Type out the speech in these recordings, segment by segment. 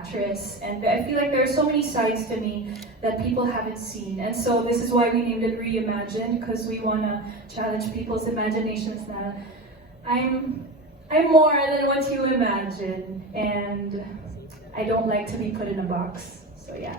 actress, and I feel like there are so many sides to me that people haven't seen. And so this is why we named it Reimagined, because we want to challenge people's imaginations na I'm more than what you imagine, and I don't like to be put in a box. So yeah.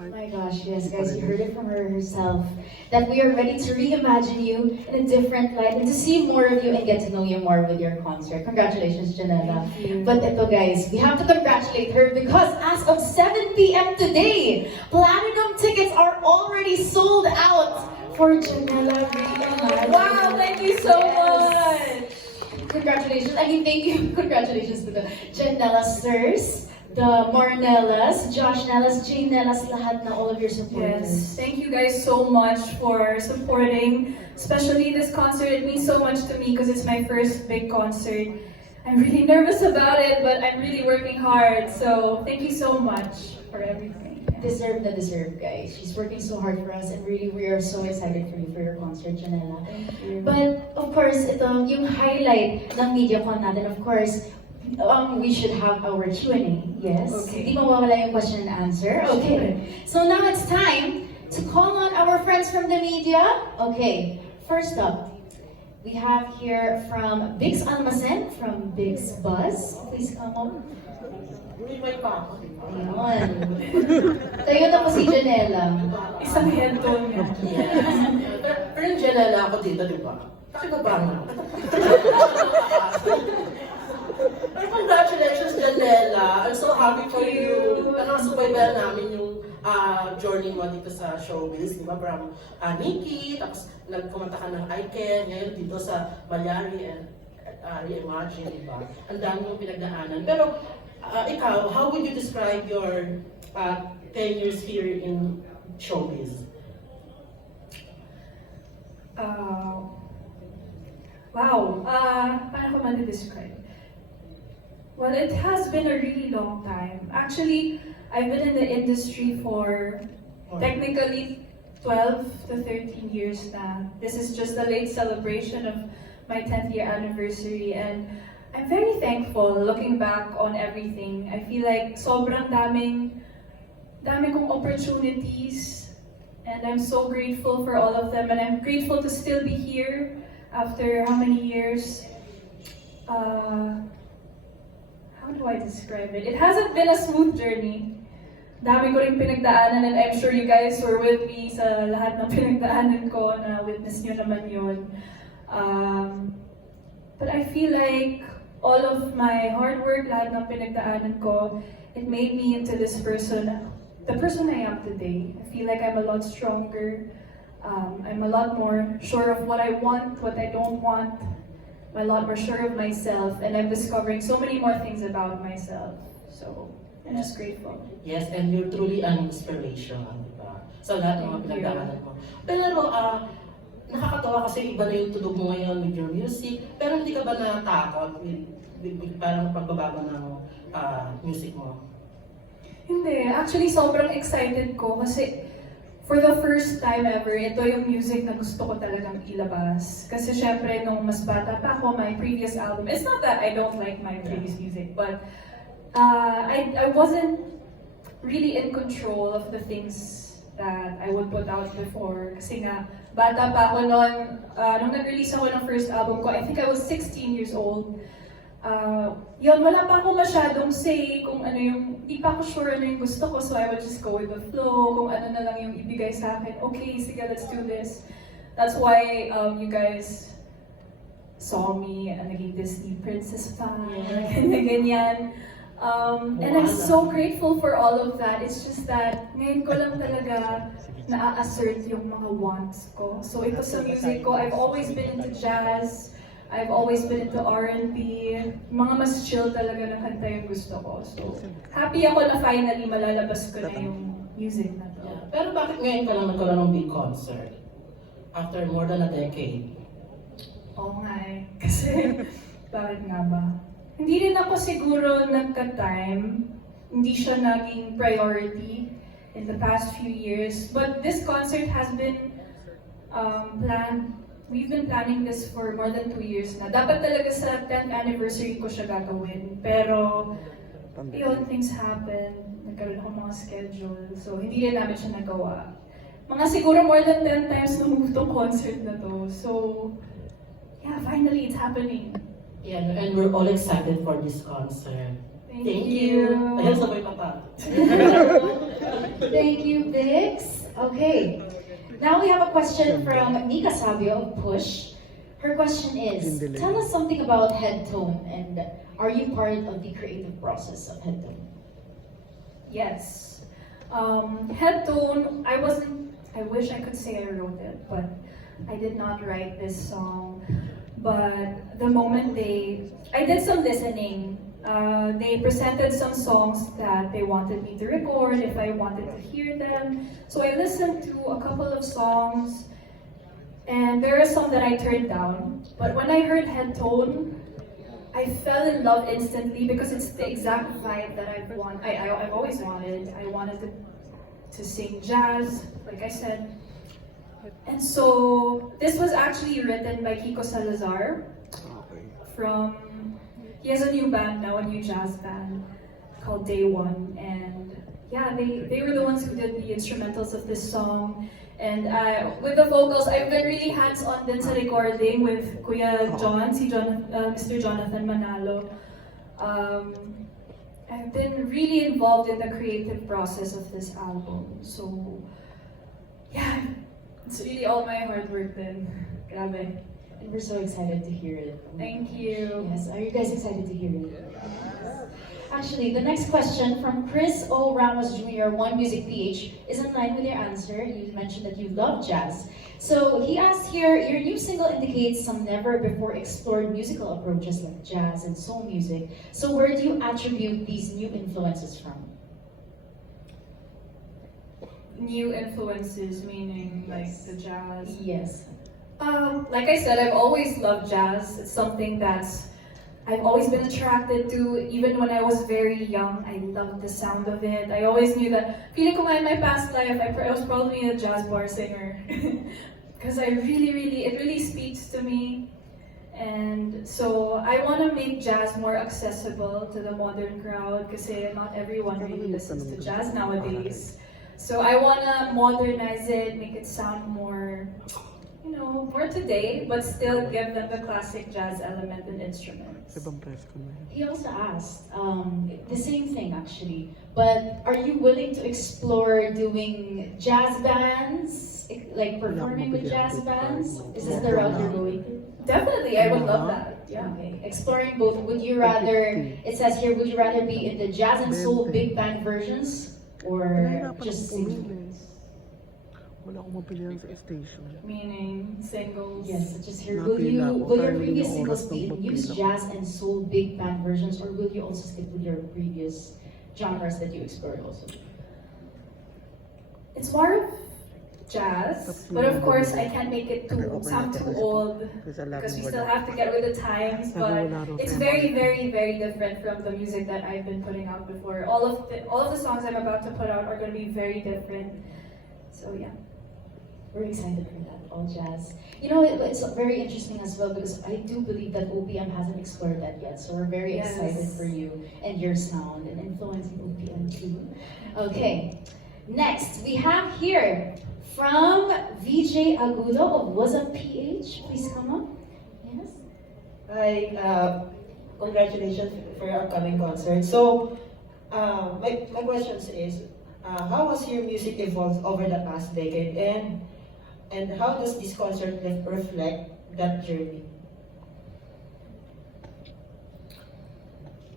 Oh my gosh, yes guys, you heard it from her herself, that we are ready to reimagine you in a different light and to see more of you and get to know you more with your concert. Congratulations, Janella. But ito guys, we have to congratulate her because as of 7 p.m. today, platinum tickets are already sold out for Janella Reimagined. Wow, thank you so much! Congratulations, thank you, congratulations to the Janella Sirs, the Marnellas, Josh Nellas, Jane Nellas, lahat na all of your supporters. Yes, thank you guys so much for supporting, especially this concert. It means so much to me because it's my first big concert. I'm really nervous about it, but I'm really working hard. So thank you so much for everything. Deserve na deserve, guys. She's working so hard for us and really we are so excited for you for your concert, Janella. Thank you. But of course, ito yung highlight ng MediaCon natin. Of course, we should have our Q&A. Yes? Okay. Di mawawala yung question and answer. Okay. So now it's time to call on our friends from the media. Okay. First up, we have here from Biggs Almacen, from Biggs Buzz. Please come on. Ayun. Tayo na po si Janella. Isang headphone niya. Pero yung Janella ako dito, di ba? Nakibabahan ako. Pero congratulations, Janella. I'm so happy for you. Nakasubaybayan namin yung journey mo dito sa showbiz, di ba? From Nikki, tapos nagkumanta ka ng I Can, ngayon dito sa Malyari and Reimagined, di ba? Ang dami mong pinagdaanan. Pero ikaw, how would you describe your 10 years here in showbiz? Wow. Paano ko ma-describe? Well, it has been a really long time. Actually, I've been in the industry for technically 12 to 13 years now. This is just a late celebration of my 10th year anniversary, and I'm very thankful looking back on everything. I feel like sobrang daming kong opportunities, and I'm so grateful for all of them, and I'm grateful to still be here after how many years? How do I describe it? It hasn't been a smooth journey. Dami ko rin pinagdaanan, and I'm sure you guys were with me sa lahat ng pinagdaanan ko, na witness nyo naman yun. But I feel like all of my hard work, lahat ng pinagdaanan ko, it made me into this person, the person I am today. I feel like I'm a lot stronger. I'm a lot more sure of what I want, what I don't want. I'm a lot more sure of myself, and I'm discovering so many more things about myself. So, I'm just grateful. Yes, and you're truly an inspiration, di ba? Sa lahat ng mga pinagdaanan mo. Pero nakakatawa kasi iba na yung tunog mo ngayon with your music, pero hindi ka ba natakot with parang pagbabago ng music mo? Hindi. Actually, sobrang excited ko kasi for the first time ever, ito yung music na gusto ko talagang ilabas. Kasi syempre, nung mas bata pa ako, my previous album, it's not that I don't like my previous music, but I wasn't really in control of the things that I would put out before. Kasi nga, bata pa ako noon, nung nag-release ako ng first album ko, I think I was 16 years old. Yun, wala pa ako masyadong say kung ano yung, di pa ako sure ano yung gusto ko, so I would just go with the flow, kung ano na lang yung ibigay sa akin. Okay, sige, let's do this. That's why you guys saw me, naging Disney princess pa, ganyan. And I'm so grateful for all of that. It's just that, ngayon ko lang talaga na-assert yung mga wants ko. So ito sa music ko, I've always been into jazz, I've always been into R&B, mga mas chill talaga na kanta yung gusto ko. So, happy ako na finally malalabas ko na yung music na to. Yeah. Pero bakit ngayon ka lang nagkaroon ng big concert? After more than a decade? Oo nga eh. Kasi, bakit nga ba? Hindi rin ako siguro nagka-time. Hindi siya naging priority in the past few years. But this concert has been planned. We've been planning this for more than 2 years na. Dapat talaga sa 10th anniversary ko siya gagawin. Pero yun, things happen. Nagkaroon ako mga schedule. So, hindi rin namin siya nagawa. Mga siguro more than 10 times na-move tong concert na to. So, yeah, finally, it's happening. Yeah, and we're all excited for this concert. Thank you. Ayan, sabay pa pa. Thank you, Vix. Okay. Now we have a question from Nika Sabio of Push. Her question is, tell us something about Head Tone and are you part of the creative process of Head Tone? Yes. Head Tone, I wish I could say I wrote it, but I did not write this song. But the moment I did some listening. They presented some songs that they wanted me to record if I wanted to hear them. So I listened to a couple of songs, and there are some that I turned down. But when I heard Head Tone, I fell in love instantly because it's the exact vibe that I've always wanted. I wanted to sing jazz, like I said. And so this was actually written by Kiko Salazar he has a new band now, a new jazz band called Day One, and yeah, they were the ones who did the instrumentals of this song. And with the vocals, I've been really hands-on din sa recording with Kuya John, Mr. Jonathan Manalo. I've been really involved in the creative process of this album. So yeah, it's really all my hard work then. Grabe. And we're so excited to hear it. Thank you. Yes, are you guys excited to hear it? Actually, the next question from Chris O. Ramos Jr., One Music PH, is in line with your answer. You mentioned that you love jazz. So he asked here, your new single indicates some never before explored musical approaches like jazz and soul music. So where do you attribute these new influences from? New influences, meaning like the jazz? Yes. Like I said, I've always loved jazz. It's something I've always been attracted to. Even when I was very young, I loved the sound of it. I always knew that, feeling ko in my past life, I was probably a jazz bar singer. Because it really speaks to me. And so I want to make jazz more accessible to the modern crowd because not everyone really listens to jazz nowadays. So I want to modernize it, make it sound more more today, but still give them the classic jazz element and instruments. He also asked the same thing actually, but are you willing to explore doing jazz bands, like performing with jazz bands? Is this the route you're going? Definitely, I would love that. Yeah. Okay, exploring both. Would you rather, it says here, would you rather be in the jazz and soul big band versions or just singing? Wala akong mapilihan sa station. Meaning singles? Yes, just here. Will your previous singles be in used jazz and soul big band versions, or will you also stick with your previous genres that you explored also? It's more of jazz, but of course I can't make it sound too old because we still have to get with the times. But it's very different from the music that I've been putting out before. All of the songs I'm about to put out are going to be very different. So yeah. We're excited for that, all jazz. You know, it's very interesting as well because I do believe that OPM hasn't explored that yet. So we're very excited for you and your sound and influencing OPM too. Okay, next we have here from VJ Agudo of Was Up PH. Please come up. Yes. Hi, congratulations for your upcoming concert. So, my question is, how has your music evolved over the past decade, and how does this concert reflect that journey?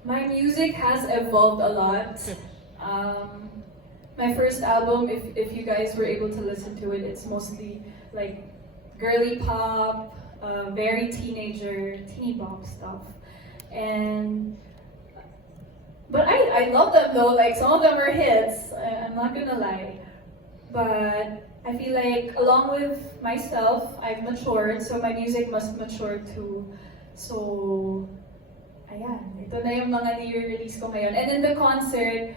My music has evolved a lot. My first album, if you guys were able to listen to it, it's mostly like girly pop, very teeny pop stuff. But I love them though, like some of them are hits, I'm not gonna lie. But I feel like along with myself, I've matured, so my music must mature too. So, ayan, ito na yung mga ni-release ko ngayon. And in the concert,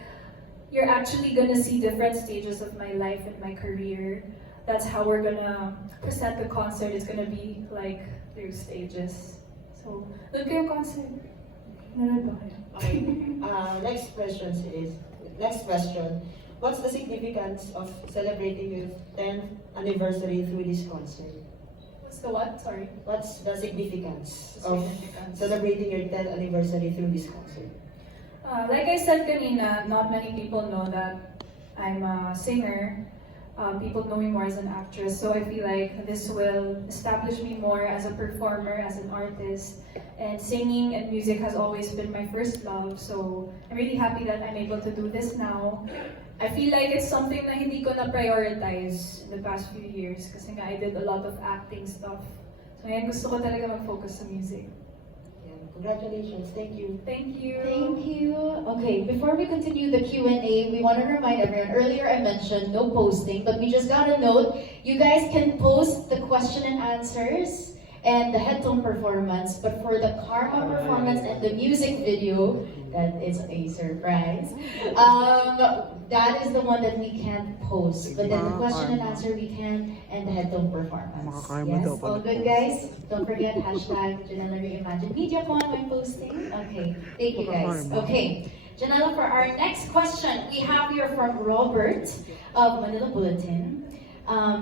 you're actually gonna see different stages of my life and my career. That's how we're gonna present the concert. It's gonna be like through stages. So, look at your concert. Meron ba kayo? Okay. Next question. What's the significance of celebrating your 10th anniversary through this concert? What's the what? Sorry. What's the significance The of significance. celebrating your 10th anniversary through this concert? Like I said kanina, not many people know that I'm a singer. People know me more as an actress, so I feel like this will establish me more as a performer, as an artist. And singing and music has always been my first love, so I'm really happy that I'm able to do this now. I feel like it's something na hindi ko na-prioritize in the past few years kasi nga I did a lot of acting stuff. So ngayon gusto ko talaga mag-focus sa music. Yeah. Congratulations. Thank you. Thank you! Thank you. Okay, before we continue the Q&A, we want to remind everyone, earlier I mentioned no posting, but we just got a note. You guys can post the question and answers and the headtone performance, but for the Karma performance and the music video, that is a surprise. That is the one that we can't post, but then the question and answer we can, and the headtone performance. Makakarma Yes, daw all pala good, post. guys. Don't forget hashtag Janella Reimagined MediaCon when posting. Okay, thank you guys. Makakarma. Okay, Janella, for our next question, we have here from Robert of Manila Bulletin.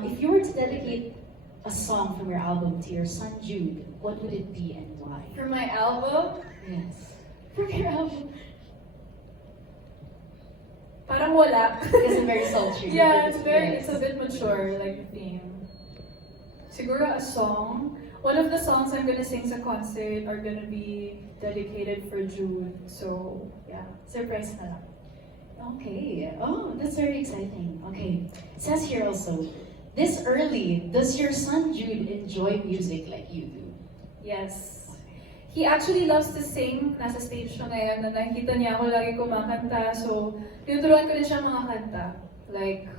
If you were to dedicate a song from your album to your son Jude, what would it be and why? For my album, Yes. From your album. parang wala. It's very sultry. Yeah, it's Yes. a bit mature, like the theme. Siguro a song. One of the songs I'm gonna sing sa concert are gonna be dedicated for Jude. So, yeah, surprise na lang. Okay. Oh, that's very exciting. Okay. It says here also, this early, does your son Jude enjoy music like you do? Yes. He actually loves to sing. Nasa stage siya ngayon na nakikita niya ako lagi kumakanta. So, tinuturuan ko rin siya mga kanta. Like,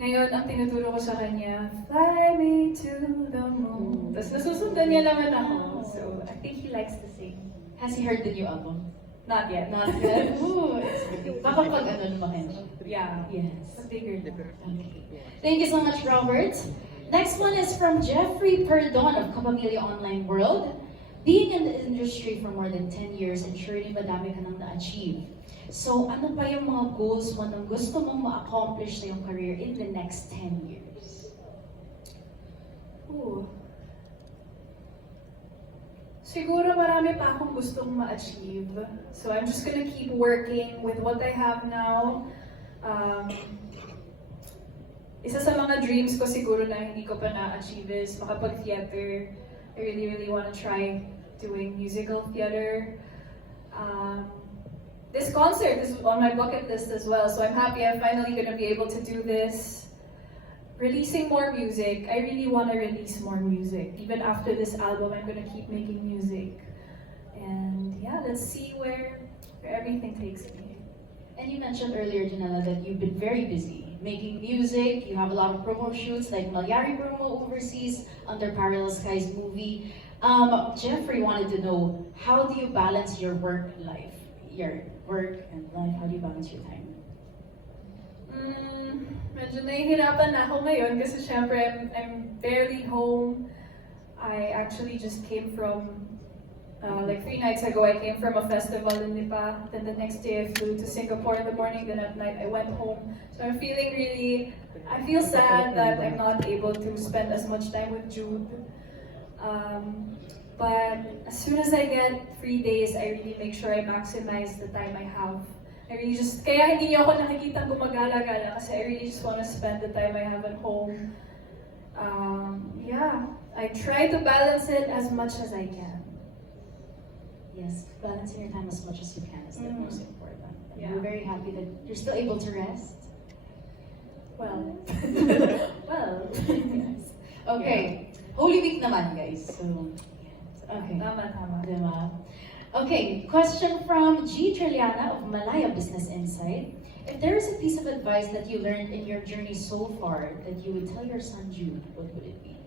ngayon, ang tinuturo ko sa kanya, fly me to the moon. Tapos nasusundan niya naman ako. So, I think he likes to sing. Has he heard the new album? Not yet. Not yet. Ooh, kapag ano lumakin siya. Yeah. Yes. But bigger na. Okay. Thank you so much, Robert. Next one is from Jeffrey Perdon of Kapamilya Online World. Being in the industry for more than 10 years, and surely madami ka nang na-achieve. So, ano pa yung mga goals mo na gusto mong ma-accomplish sa iyong career in the next 10 years? Ooh. Siguro marami pa akong gustong ma-achieve. So I'm just gonna keep working with what I have now. Isa sa mga dreams ko siguro na hindi ko pa na-achieve is makapag-theater. I really want to try doing musical theater. This concert is on my bucket list as well, so I'm happy I'm finally gonna be able to do this. Releasing more music. I really want to release more music. Even after this album, I'm gonna keep making music. And yeah, let's see where everything takes me. And you mentioned earlier, Janella, that you've been very busy making music. You have a lot of promo shoots like Malyari promo overseas, under Parallel Skies movie. Jeffrey wanted to know, how do you balance your work life? Your work and life, how do you balance your time? Medyo nahihirapan na ako ngayon kasi syempre I'm barely home. I actually just came from, like 3 nights ago, I came from a festival in Lipa. Then the next day I flew to Singapore in the morning, then at night I went home. So I'm feeling I feel sad that I'm not able to spend as much time with Jude. But as soon as I get 3 days, I really make sure I maximize the time I have. Kaya hindi niyo ako nakikita gumagala-gala kasi I really just want to spend the time I have at home. Yeah, I try to balance it as much as I can. Yes, balancing your time as much as you can is the most important. And Yeah. we're very happy that you're still able to rest. Well, Yes. Okay, Holy Week naman, guys. So, yes. Okay. tama. Diba? Okay, question from G. Trilliana of Malaya Business Insight. If there is a piece of advice that you learned in your journey so far that you would tell your son Jude, what would it be?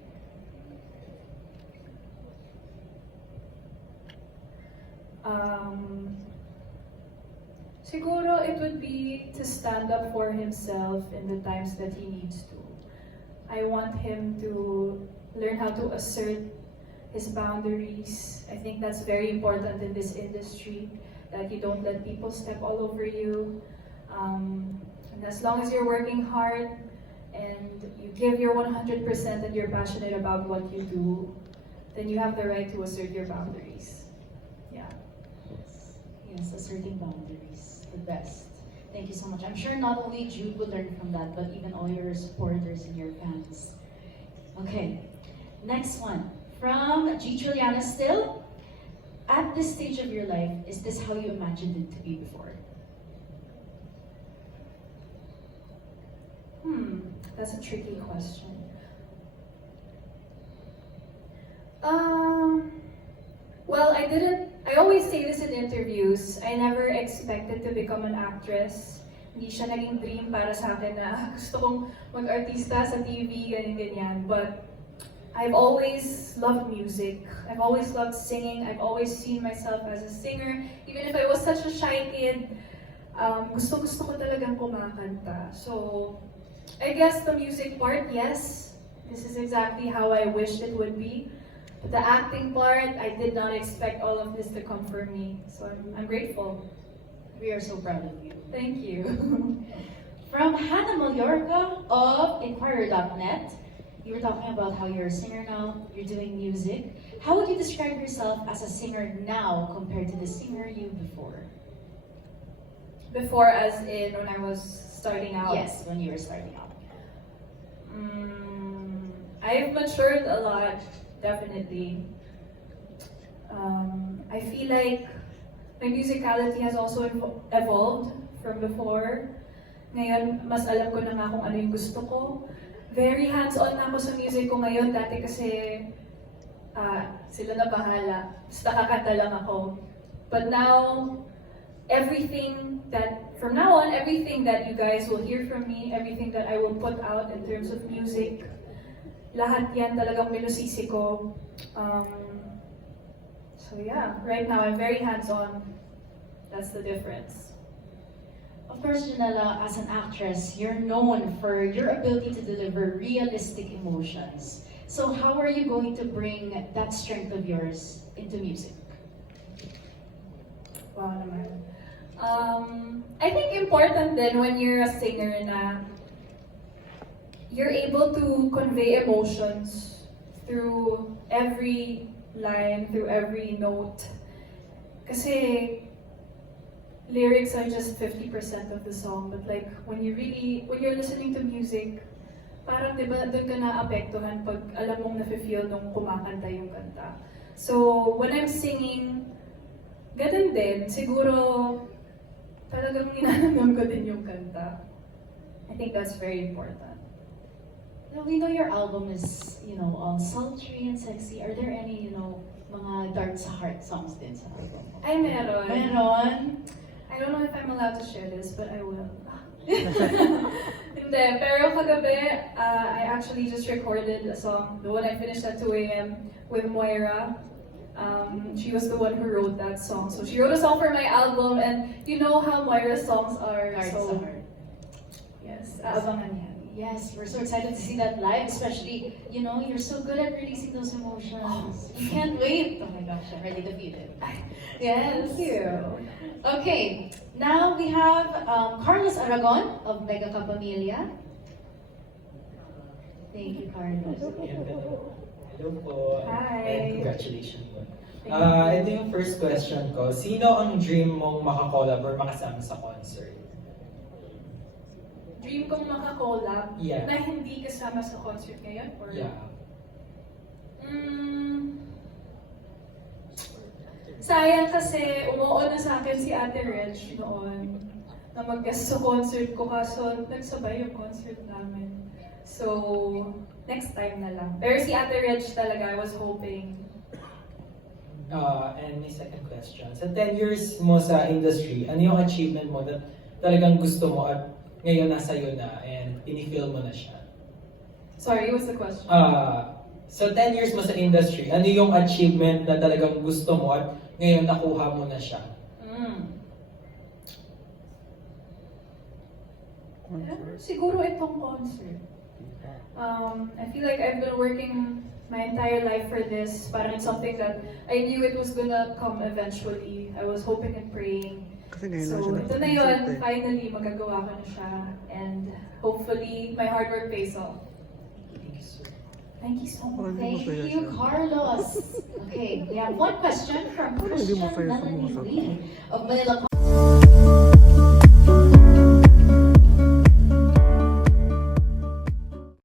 Siguro it would be to stand up for himself in the times that he needs to. I want him to learn how to assert his boundaries. I think that's very important in this industry, that you don't let people step all over you. And as long as you're working hard and you give your 100% and you're passionate about what you do, then you have the right to assert your boundaries. Yeah. Yes, asserting boundaries, the best. Thank you so much. I'm sure not only Jude will learn from that, but even all your supporters and your fans. Okay, next one. From G. Juliana still. At this stage of your life, is this how you imagined it to be before? That's a tricky question. Well, I always say this in interviews, I never expected to become an actress. Hindi siya naging dream para sa akin na gusto kong mag-artista sa TV, ganyan-ganyan. But I've always loved music. I've always loved singing. I've always seen myself as a singer. Even if I was such a shy kid, gusto ko talagang kumakanta. So, I guess the music part, yes. This is exactly how I wished it would be. But the acting part, I did not expect all of this to come from me. So I'm grateful. We are so proud of you. Thank you. From Hannah Mallorca of Inquirer.net. You were talking about how you're a singer now, you're doing music. How would you describe yourself as a singer now compared to the singer you before? Before, as in when I was starting out? Yes, when you were starting out. I've matured a lot, definitely. I feel like my musicality has also evolved from before. Ngayon, mas alam ko na nga kung ano yung gusto ko. Very hands-on na ako sa music ko ngayon. Dati kasi sila na bahala. Basta kakanta lang ako. But now, from now on, everything that you guys will hear from me, everything that I will put out in terms of music, lahat yan talagang minusisi ko. So yeah, right now I'm very hands-on. That's the difference. Of course, Janella, as an actress, you're known for your ability to deliver realistic emotions. So how are you going to bring that strength of yours into music? Wow naman. I think important din when you're a singer na you're able to convey emotions through every line, through every note. Kasi lyrics are just 50% of the song, but like when you're listening to music, parang diba doon ka naapektuhan pag alam mong nafe-feel nung kumakanta yung kanta. So when I'm singing, ganun din, siguro talagang ninanamdam ko din yung kanta. I think that's very important. Now, we know your album is, all sultry and sexy. Are there any, mga dark sa heart songs din sa album? Ay, meron. Meron? I don't know if I'm allowed to share this, but I will. Hindi, pero kagabi, I actually just recorded a song, the one I finished at 2 a.m. with Moira. She was the one who wrote that song. So she wrote a song for my album, and you know how Moira's songs are. Dark So, sa heart. yes, abangan yan. Yes, we're so excited to see that live, especially, you're so good at releasing those emotions. You can't wait. Oh my gosh, I'm ready to feel it. Yes. Thank you. Okay, now we have Carlos Aragon of Mega Kapamilya. Thank you, Carlos. Hello po. Hi. And congratulations po. Thank you. Ito yung first question ko. Sino ang dream mong makakollab or makasama sa concert? Dream kong makakollab Yeah. na hindi kasama sa concert ngayon? Or... Yeah. Sayang kasi umuo na sa akin si Ate Reg noon na mag-guest sa concert ko kaso nagsabay yung concert namin. So, next time na lang. Pero si Ate Reg talaga, I was hoping. And my second question. Sa 10 years mo sa industry, ano yung achievement mo na talagang gusto mo at ngayon nasa iyo na and pinifeel mo na siya? Sorry, what's the question? So 10 years mo sa industry, ano yung achievement na talagang gusto mo at ngayon nakuha mo na siya? Siguro itong concert. I feel like I've been working my entire life for this. Parang it's something that I knew it was gonna come eventually. I was hoping and praying. Kasi ngayon lang So, siya ito na nakapag-isip yun. eh. Finally, magagawa ko na siya. And hopefully, my hard work pays off. Thank you so much. Parang hindi Thank masaya you, siya. Carlos. Okay, we have one question from Parang hindi Christian masaya sa Melanie musap. Lee of Manila